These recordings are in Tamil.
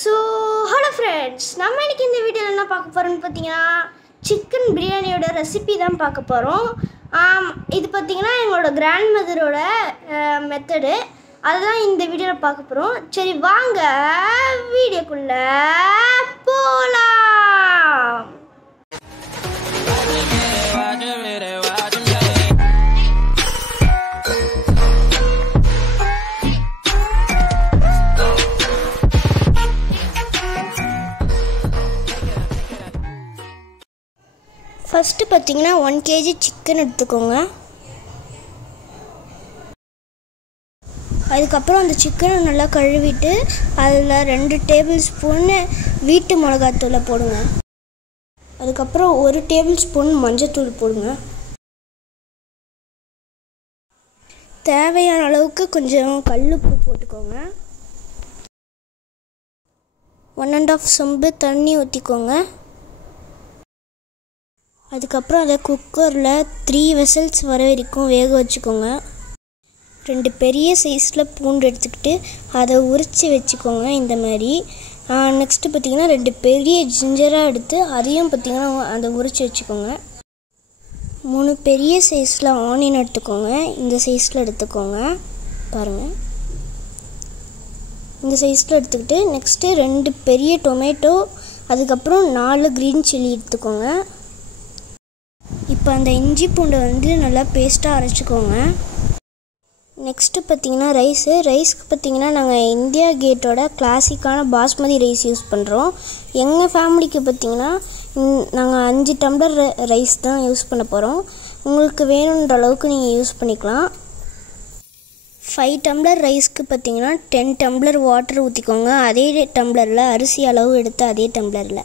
So, hello friends. நம்ம இன்னைக்கு இந்த வீடியோல என்ன பார்க்க போறோம்னு பாத்தீங்கன்னா சிக்கன் பிரியாணியோட ரெசிபி தான் பார்க்க போறோம். இது பாத்தீங்கன்னா எங்களோட கிராண்ட் மதரோட மெத்தட். அதான் இந்த வீடியோல பார்க்க போறோம். சரி வாங்க வீடியோக்குள்ள போலாம். ஃபஸ்ட்டு பார்த்தீங்கன்னா 1 kg சிக்கன் எடுத்துக்கோங்க. அதுக்கப்புறம் அந்த சிக்கனை நல்லா கழுவிட்டு அதில் 2 டேபிள் ஸ்பூன் வீட்டு மிளகாத்தூளை போடுங்க. அதுக்கப்புறம் 1 டேபிள் ஸ்பூன் மஞ்சத்தூள் போடுங்க. தேவையான அளவுக்கு கொஞ்சம் கல்லுப்பு போட்டுக்கோங்க. 1.5 சொம்பு தண்ணி ஊற்றிக்கோங்க. அதுக்கப்புறம் அதை குக்கரில் 3 விசில்ஸ் வர வரைக்கும் வேக வச்சுக்கோங்க. 2 பெரிய சைஸில் பூண்டு எடுத்துக்கிட்டு அதை உரித்து வச்சுக்கோங்க இந்த மாதிரி. நெக்ஸ்ட்டு பார்த்திங்கன்னா 2 பெரிய ஜிஞ்சராக எடுத்து அதையும் பார்த்திங்கன்னா அதை உரித்து வச்சுக்கோங்க. 3 பெரிய சைஸில் ஆனியன் எடுத்துக்கோங்க. இந்த சைஸில் எடுத்துக்கோங்க பாருங்கள். இந்த சைஸில் எடுத்துக்கிட்டு நெக்ஸ்ட்டு 2 பெரிய டொமேட்டோ, அதுக்கப்புறம் 4 க்ரீன் சில்லி எடுத்துக்கோங்க. இப்போ அந்த இஞ்சி பூண்டை நல்லா பேஸ்ட்டாக அரைச்சிக்கோங்க. நெக்ஸ்ட்டு பார்த்திங்கன்னா ரைஸ்க்கு பார்த்திங்கன்னா நாங்கள் இந்தியா கேட்டோட கிளாசிக்கான பாஸ்மதி ரைஸ் யூஸ் பண்ணுறோம். எங்கள் ஃபேமிலிக்கு பார்த்திங்கன்னா நாங்கள் 5 டம்ளர் ரைஸ் தான் யூஸ் பண்ண போகிறோம். உங்களுக்கு வேணுன்ற அளவுக்கு நீங்கள் யூஸ் பண்ணிக்கலாம். 5 டம்ளர் ரைஸ்க்கு பார்த்திங்கன்னா 10 டம்ளர் வாட்டர் ஊற்றிக்கோங்க. அதே டம்ளரில் அரிசி அளவு எடுத்து அதே டம்ளரில்.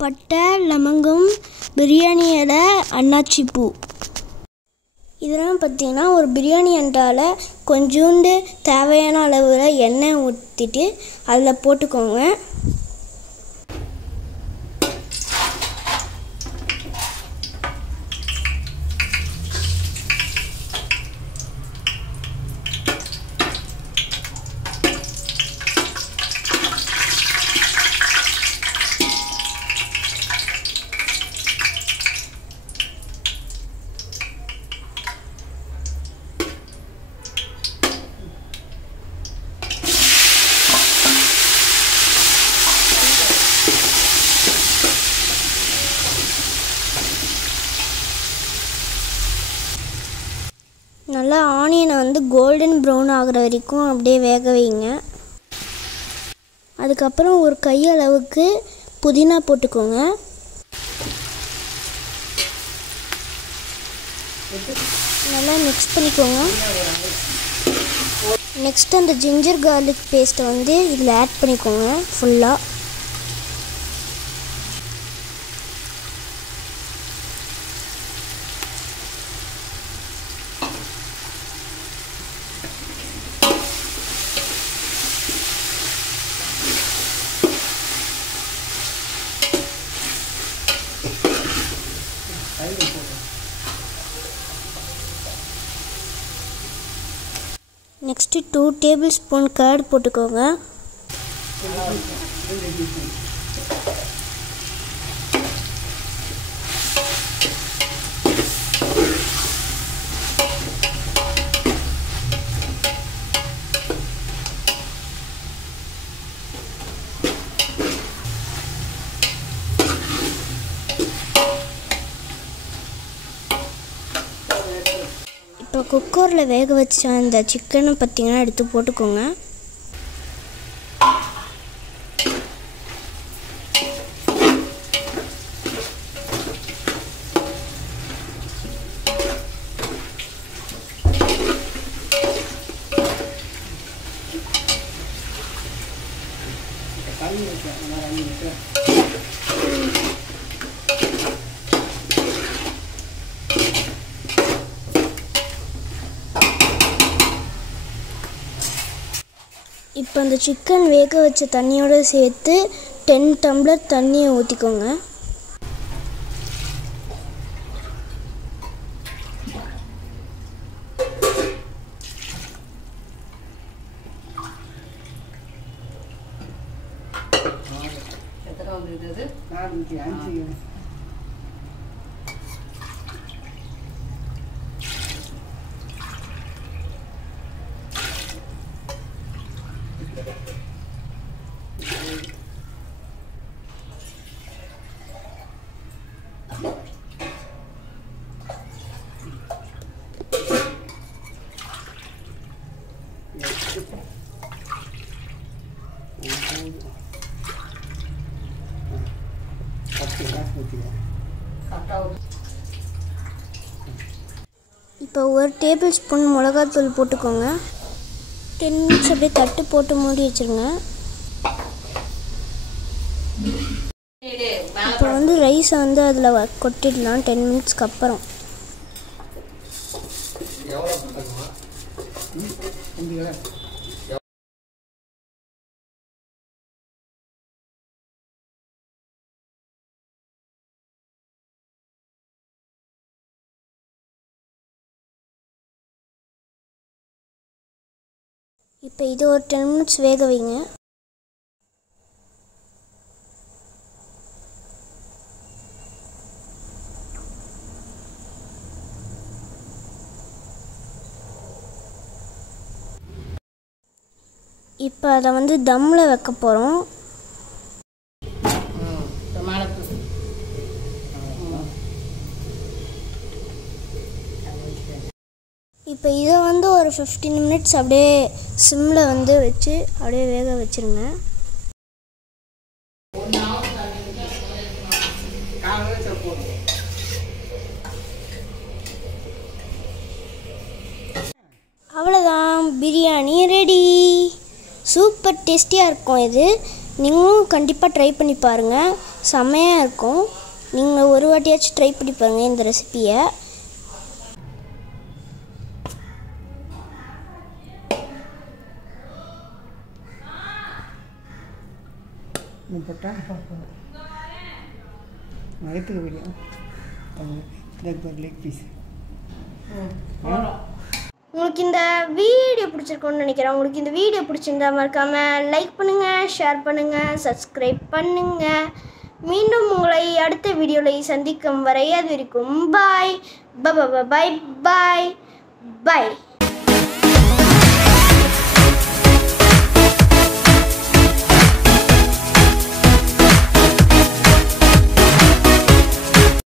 பட்டை, லவங்கம், பிரியாணி இலை, அன்னாச்சி பூ, இதெல்லாம் பார்த்திங்கன்னா ஒரு பிரியாணி அண்டாவில் கொஞ்சோண்டு தேவையான அளவில் எண்ணெய் ஊற்றிட்டு அதில் போட்டுக்கோங்க. நல்லா ஆனியனை கோல்டன் ப்ரௌன் ஆகிற வரைக்கும் அப்படியே வேக வைங்க. அதுக்கப்புறம் ஒரு கையளவுக்கு புதினா போட்டுக்கோங்க. நல்லா மிக்ஸ் பண்ணிக்கோங்க. நெக்ஸ்ட் அந்த ஜிஞ்சர் கார்லிக் பேஸ்ட்டை இதில் ஆட் பண்ணிக்கோங்க ஃபுல்லாக. நெக்ஸ்ட்டு 2 டேபிள் ஸ்பூன் கர்ட் போட்டுக்கோங்க. இப்போ குக்கரில் வேக வச்ச அந்த சிக்கனை பார்த்திங்கன்னா எடுத்து போட்டுக்கோங்க. இப்போ அந்த சிக்கன் வேக வச்ச தண்ணியோடு சேர்த்து 10 டம்ளர் தண்ணியை ஊற்றிக்கோங்க. இப்போ 1 டேபிள் ஸ்பூன் மிளகாத்தூள் போட்டுக்கோங்க. 10 மினிட்ஸ் அப்படியே தட்டு போட்டு மூடி வச்சுருங்க. இப்போ வந்து ரைஸை வந்து அதில் கொட்டிடலாம் 10 மினிட்ஸ்க்கு அப்புறம். இப்போ இது ஒரு 10 மினிட்ஸ் வேக வைங்க. இப்போ அதை வந்து தம்மில் வைக்க போகிறோம். இப்போ இதை வந்து ஒரு 15 மினிட்ஸ் அப்படியே சிம்மில் வந்து வச்சு அப்படியே வேக வச்சுருங்க. அவ்வளோதான், பிரியாணி ரெடி. சூப்பர் டேஸ்டியாக இருக்கும். இது நீங்களும் கண்டிப்பாக ட்ரை பண்ணி பாருங்கள், செம்மையாக இருக்கும். நீங்கள் ஒரு வாட்டியாச்சும் ட்ரை பண்ணி பாருங்கள் இந்த ரெசிபியை. உங்களுக்கு இந்த வீடியோ பிடிச்சிருக்கும்னு நினைக்கிறேன். உங்களுக்கு இந்த வீடியோ பிடிச்சிருந்தா மறக்காமல் லைக் பண்ணுங்கள், ஷேர் பண்ணுங்கள், சப்ஸ்கிரைப் பண்ணுங்கள். மீண்டும் உங்களை அடுத்த வீடியோவில் சந்திக்கும் வரை அது வரைக்கும் பாய் பாய் பாய் பாய்.